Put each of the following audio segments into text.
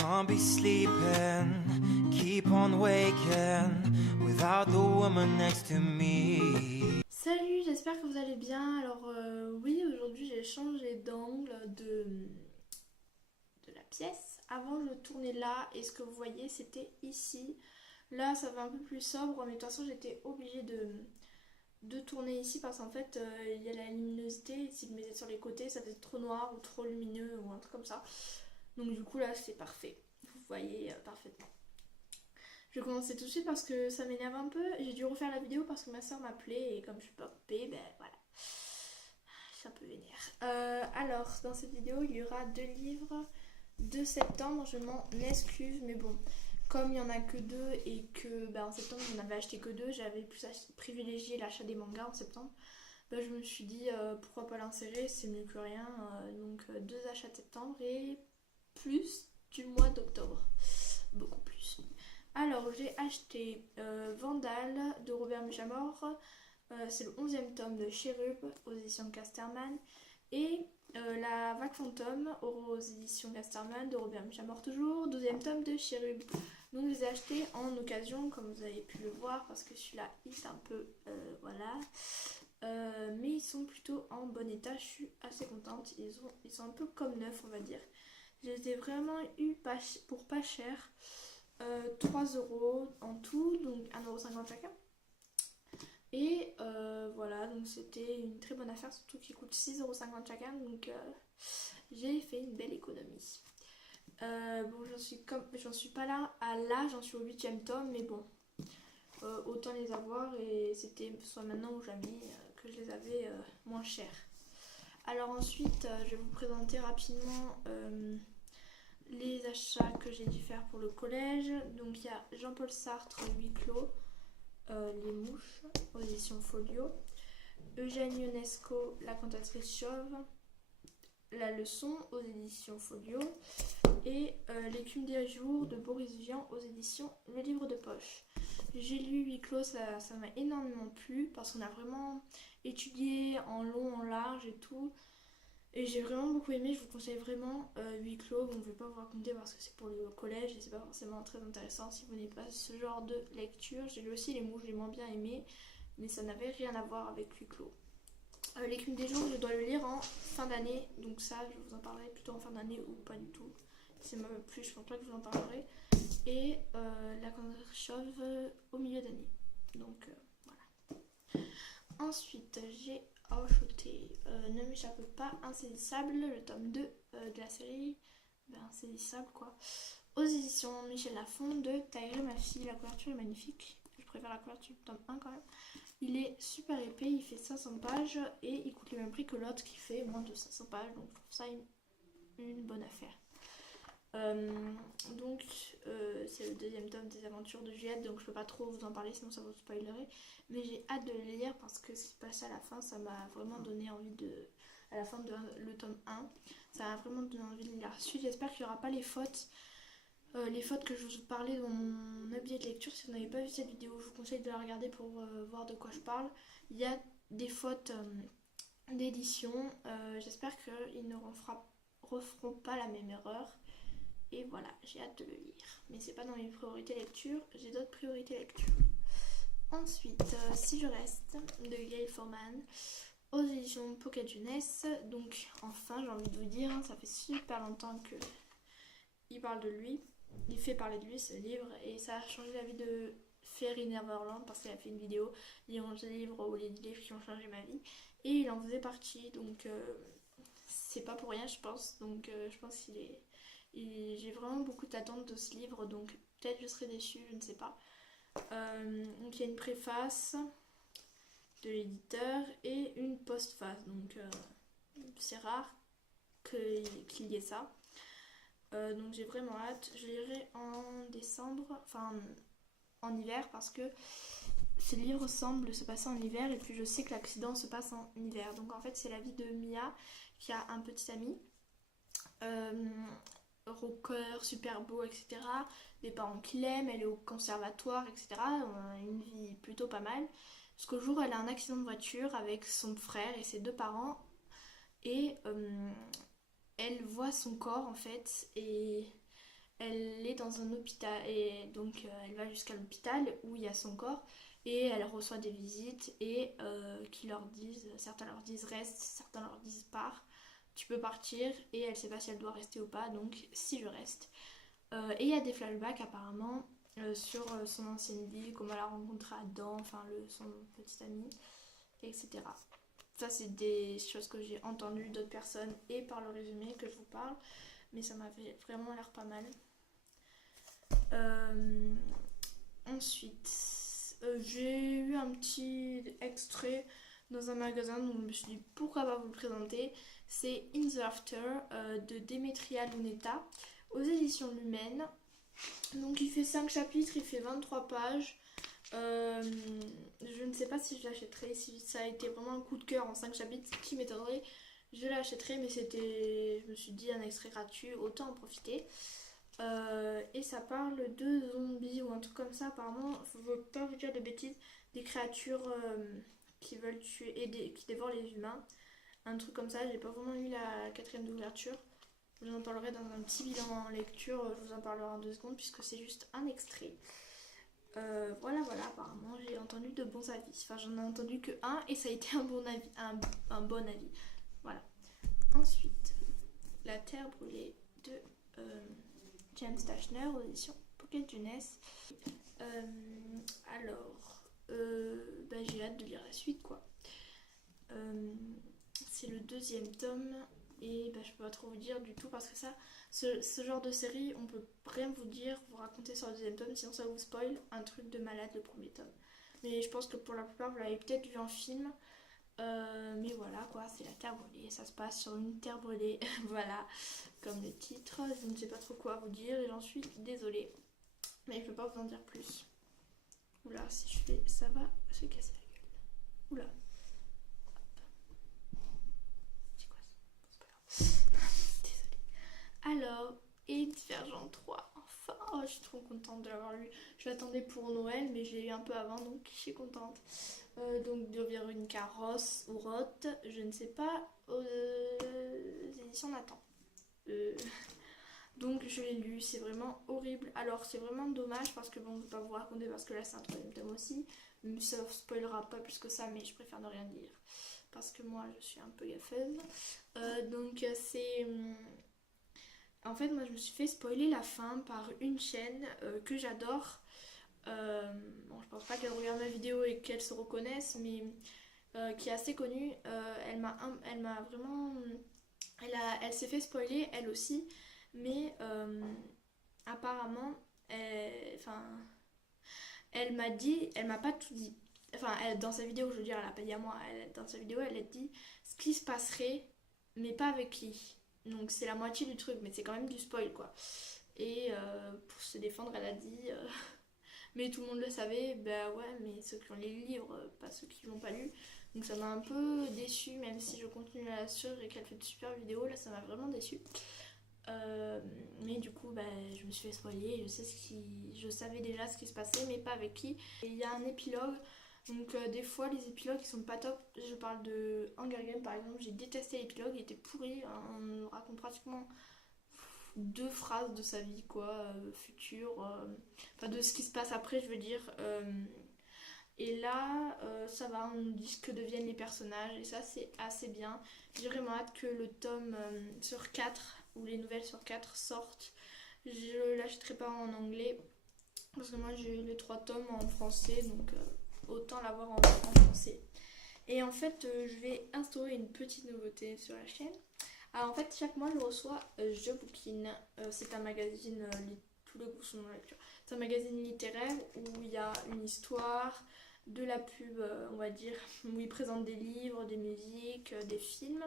can't be sleeping, keep on waking without the woman next to me. Salut, j'espère que vous allez bien. Alors oui, aujourd'hui j'ai changé d'angle de la pièce. Avant je tournais là et ce que vous voyez c'était ici. Là ça va un peu plus sobre, mais de toute façon j'étais obligée de tourner ici parce qu'en fait il y a la luminosité. Si je me mettais sur les côtés ça faisait trop noir ou trop lumineux ou un truc comme ça. Donc du coup là c'est parfait. Vous voyez parfaitement. Je vais commencer tout de suite parce que ça m'énerve un peu. J'ai dû refaire la vidéo parce que ma soeur m'appelait et comme je suis pas occupée, ben voilà. Je suis un peu vénère. Alors, dans cette vidéo, il y aura 2 livres de septembre. Je m'en excuse, mais bon, comme il n'y en a que 2 et que en septembre, j'en avais acheté que 2, j'avais plus privilégié l'achat des mangas en septembre. Je me suis dit pourquoi pas l'insérer, c'est mieux que rien. Donc, 2 achats de septembre et plus du mois d'octobre. Beaucoup plus. Alors, j'ai acheté Vandal de Robert Muchamore. C'est le 11e tome de Cherub aux éditions Casterman. Et La Vague Fantôme aux éditions Casterman de Robert Muchamore toujours. 12e tome de Cherub. Donc, je les ai achetés en occasion, comme vous avez pu le voir, parce que celui-là, il est un peu. Voilà. Mais ils sont plutôt en bon état. Je suis assez contente. Ils sont un peu comme neufs, on va dire. Je les ai vraiment eu pour pas cher. 3 € en tout, donc 1,50 € chacun. Et voilà, donc c'était une très bonne affaire, surtout qu'il coûte 6,50 € chacun, donc j'ai fait une belle économie. Bon, j'en suis pas là j'en suis au 8e tome, mais bon, autant les avoir et c'était soit maintenant ou jamais que je les avais moins chers. Alors ensuite, je vais vous présenter rapidement les achats que j'ai dû faire pour le collège. Donc il y a Jean-Paul Sartre, Huis clos, Les mouches aux éditions Folio, Eugène Ionesco, La cantatrice chauve, La leçon aux éditions Folio et L'écume des jours de Boris Vian aux éditions Le livre de poche. J'ai lu Huis clos, ça m'a énormément plu parce qu'on a vraiment étudié en long, en large et tout. Et j'ai vraiment beaucoup aimé, je vous conseille vraiment Huis clos. Bon, je ne vais pas vous raconter parce que c'est pour le collège et c'est pas forcément très intéressant si vous n'aimez pas ce genre de lecture. J'ai lu aussi Les mouches, j'ai moins bien aimé, mais ça n'avait rien à voir avec Huis clos. L'écume des jours, je dois le lire en fin d'année, donc ça, je vous en parlerai plutôt en fin d'année ou pas du tout. Si ça m'a plu, je pense pas que je vous en parlerai. Et La cantatrice chauve au milieu d'année. Donc voilà. Ensuite, j'ai acheté Ne m'échappe pas, Insaisissable, le tome 2 de la série Insaisissable quoi. Aux éditions Michel Lafon de Taïré ma fille. La couverture est magnifique. Je préfère la couverture du tome 1 quand même. Il est super épais, il fait 500 pages et il coûte le même prix que l'autre qui fait moins de 500 pages. Donc je trouve ça une bonne affaire. Donc c'est le 2e tome des aventures de Juliette, donc je peux pas trop vous en parler sinon ça vous spoilerait, mais j'ai hâte de le lire parce que ce qui se passe à la fin ça m'a vraiment donné envie à la fin de le tome 1 ça m'a vraiment donné envie de lire la suite. J'espère qu'il n'y aura pas les fautes que je vous parlais dans mon objet de lecture. Si vous n'avez pas vu cette vidéo, je vous conseille de la regarder pour voir de quoi je parle. Il y a des fautes d'édition, j'espère qu'ils ne referont pas la même erreur. Et voilà, j'ai hâte de le lire. Mais c'est pas dans mes priorités lecture, j'ai d'autres priorités lecture. Ensuite, Si je reste, de Gail Forman, aux éditions Pocket Jeunesse. Donc enfin, j'ai envie de vous dire, ça fait super longtemps qu'il parle de lui. Il fait parler de lui ce livre et ça a changé la vie de Fairy Neverland parce qu'elle a fait une vidéo lisant des livres ou les livres qui ont changé ma vie. Et il en faisait partie, donc c'est pas pour rien je pense. Donc je pense qu'il est... Et j'ai vraiment beaucoup d'attentes de ce livre, donc peut-être je serai déçue, je ne sais pas. Donc il y a une préface de l'éditeur et une postface, donc c'est rare qu'il y ait ça. Donc j'ai vraiment hâte. Je lirai en décembre, enfin en hiver, parce que ce livre semble se passer en hiver et puis je sais que l'accident se passe en hiver. Donc en fait c'est la vie de Mia qui a un petit ami. Rocker, super beau, etc. Des parents qui l'aiment, elle est au conservatoire, etc. Une vie plutôt pas mal. Jusqu'au jour où elle a un accident de voiture avec son frère et ses 2 parents. Et elle voit son corps en fait. Et elle dans un hôpital et donc elle va jusqu'à l'hôpital où il y a son corps et elle reçoit des visites et qui leur disent, certains leur disent reste, certains leur disent pars, tu peux partir et elle sait pas si elle doit rester ou pas, donc si je reste. Et il y a des flashbacks apparemment sur son ancienne vie, comment elle a rencontré Adam, enfin son petit ami, etc. Ça c'est des choses que j'ai entendues d'autres personnes et par le résumé que je vous parle, mais ça m'avait vraiment l'air pas mal. Ensuite, j'ai eu un petit extrait dans un magasin, donc je me suis dit pourquoi pas vous le présenter. C'est In the After de Demetria Luneta aux éditions Lumen. Donc il fait 5 chapitres, il fait 23 pages. Je ne sais pas si je l'achèterai, si ça a été vraiment un coup de cœur en 5 chapitres, qui m'étonnerait, je l'achèterai, mais c'était, je me suis dit, un extrait gratuit, autant en profiter. Et ça parle de zombies ou un truc comme ça, apparemment, je ne veux pas vous dire de bêtises, des créatures qui veulent tuer et qui dévorent les humains, un truc comme ça. J'ai pas vraiment lu la 4ème d'ouverture. Je vous en parlerai dans un petit bilan en lecture, je vous en parlerai en 2 secondes puisque c'est juste un extrait. Voilà, apparemment j'ai entendu de bons avis. Enfin, j'en ai entendu que un et ça a été un bon avis. Un bon avis. Voilà. Ensuite, La Terre brûlée de James Dashner aux éditions Pocket Jeunesse. J'ai hâte de lire la suite, quoi. C'est le 2e tome. Et je peux pas trop vous dire du tout parce que ce genre de série, on peut rien vous dire, vous raconter sur le 2e tome, sinon ça vous spoil un truc de malade le 1er tome. Mais je pense que pour la plupart vous l'avez peut-être vu en film. Mais voilà quoi, c'est la Terre brûlée, ça se passe sur une terre brûlée, voilà, comme le titre. Je ne sais pas trop quoi vous dire et j'en suis désolée. Mais je peux pas vous en dire plus. Oula, si je fais, ça va se casser la gueule. Oula. Alors, et Divergent 3, enfin, oh, je suis trop contente de l'avoir lu. Je l'attendais pour Noël, mais je l'ai eu un peu avant, donc je suis contente. Donc de Véronica Roth ou Roth, je ne sais pas, aux éditions Nathan. Donc je l'ai lu, c'est vraiment horrible. Alors c'est vraiment dommage parce que bon, je ne vais pas vous raconter parce que là c'est un 3e tome aussi. Ça ne spoilera pas plus que ça, mais je préfère ne rien dire. Parce que moi je suis un peu gaffeuse. Donc c'est... En fait, moi je me suis fait spoiler la fin par une chaîne que j'adore. Bon, je pense pas qu'elle regarde ma vidéo et qu'elle se reconnaisse, mais qui est assez connue. Elle m'a vraiment. Elle s'est fait spoiler elle aussi, mais apparemment, elle m'a dit, elle m'a pas tout dit. Enfin, dans sa vidéo, je veux dire, elle a pas dit à moi. Dans sa vidéo, elle a dit ce qui se passerait, mais pas avec qui. Donc c'est la moitié du truc, mais c'est quand même du spoil quoi. Et pour se défendre, elle a dit mais tout le monde le savait, bah ouais, mais ceux qui ont les livres, pas ceux qui l'ont pas lu. Donc ça m'a un peu déçue, même si je continue à la suivre et qu'elle fait de super vidéos, là ça m'a vraiment déçue. Mais du coup, je me suis fait spoiler, je savais déjà ce qui se passait, mais pas avec qui. Et il y a un épilogue. Donc des fois les épilogues ils sont pas top. Je parle de Hunger Games par exemple, j'ai détesté l'épilogue, il était pourri, on raconte pratiquement 2 phrases de sa vie quoi, future, de ce qui se passe après je veux dire. Et là ça va, on nous dit ce que deviennent les personnages et ça c'est assez bien. J'ai vraiment hâte que le tome sur 4 ou les nouvelles sur 4 sortent. Je l'achèterai pas en anglais parce que moi j'ai eu les 3 tomes en français donc autant l'avoir en français. Et en fait, je vais instaurer une petite nouveauté sur la chaîne. Alors en fait, chaque mois, je reçois Je Bouquine. C'est un magazine, tous les goûts sont dans la lecture. C'est un magazine littéraire où il y a une histoire, de la pub, on va dire, où ils présentent des livres, des musiques, des films,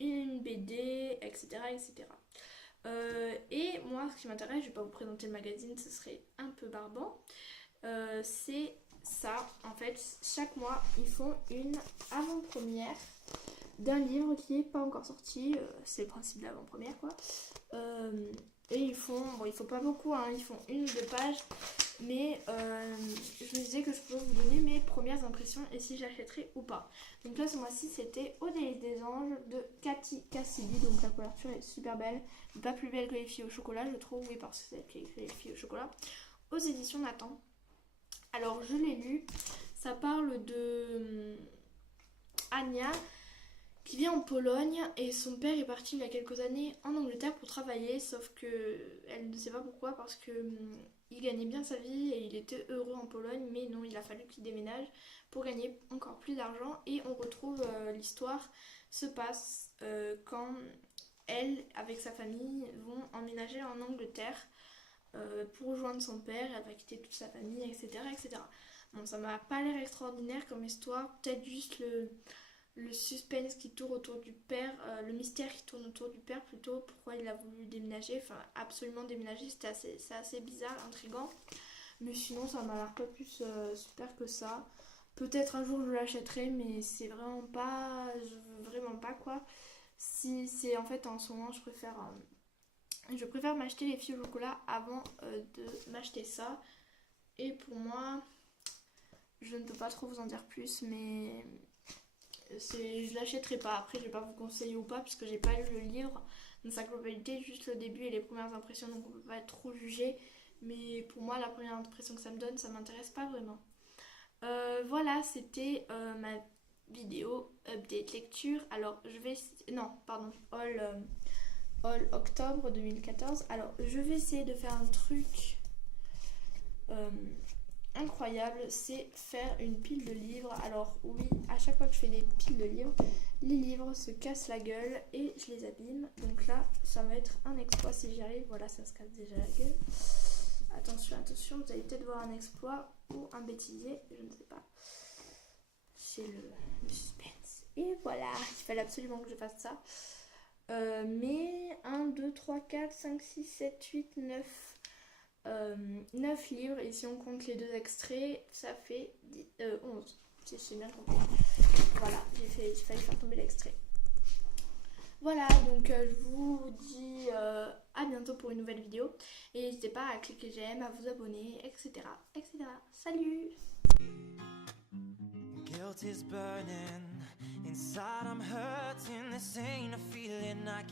une BD, etc. etc. Et moi, ce qui m'intéresse, je vais pas vous présenter le magazine, ce serait un peu barbant. C'est ça, en fait, chaque mois ils font une avant-première d'un livre qui n'est pas encore sorti, c'est le principe de l'avant-première quoi. Et ils font, bon ils font pas beaucoup, hein, ils font 1 ou 2 pages, Mais je me disais que je pouvais vous donner mes premières impressions et si j'achèterais ou pas. Donc là ce mois-ci c'était Au délice des anges de Cathy Cassidy. Donc la couverture est super belle, pas plus belle que Les filles au chocolat je trouve, oui parce que c'est elle qui a écrit Les filles au chocolat, aux éditions Nathan. Alors je l'ai lu, ça parle de Ania qui vit en Pologne et son père est parti il y a quelques années en Angleterre pour travailler, sauf que elle ne sait pas pourquoi parce que il gagnait bien sa vie et il était heureux en Pologne, mais non, il a fallu qu'il déménage pour gagner encore plus d'argent et on retrouve l'histoire se passe quand elle, avec sa famille, vont emménager en Angleterre pour rejoindre son père, elle va quitter toute sa famille, etc. etc. Bon, ça m'a pas l'air extraordinaire comme histoire, peut-être juste le suspense qui tourne autour du père, le mystère qui tourne autour du père plutôt, pourquoi il a voulu déménager, enfin absolument déménager, c'est assez bizarre, intriguant. Mais sinon ça m'a l'air pas plus super que ça. Peut-être un jour je l'achèterai, mais c'est vraiment pas, je veux vraiment pas quoi. Si c'est en fait en ce moment je préfère m'acheter Les filles au chocolat avant de m'acheter ça. Et pour moi, je ne peux pas trop vous en dire plus, mais je l'achèterai pas. Après, je vais pas vous conseiller ou pas, puisque j'ai pas lu le livre dans sa globalité, juste le début et les premières impressions, donc on peut pas être trop jugé. Mais pour moi, la première impression que ça me donne, ça m'intéresse pas vraiment. Voilà, c'était ma vidéo update lecture. Alors, je vais. Non, pardon, all octobre 2014. Alors, je vais essayer de faire un truc incroyable, c'est faire une pile de livres. Alors oui, à chaque fois que je fais des piles de livres, les livres se cassent la gueule et je les abîme. Donc là, ça va être un exploit si j'y arrive. Voilà, ça se casse déjà la gueule. Attention, attention, vous allez peut-être voir un exploit ou un bêtisier, je ne sais pas. C'est le suspense. Et voilà, il fallait absolument que je fasse ça. Mais 1, 2, 3, 4, 5, 6, 7, 8, 9... 9 livres et si on compte les 2 extraits ça fait 11 si j'ai bien compris. Voilà, j'ai failli faire tomber l'extrait. Voilà, donc je vous dis à bientôt pour une nouvelle vidéo et n'hésitez pas à cliquer j'aime, à vous abonner, etc. etc. Salut! Guilt is burning inside, I'm hurting. This ain't a feeling I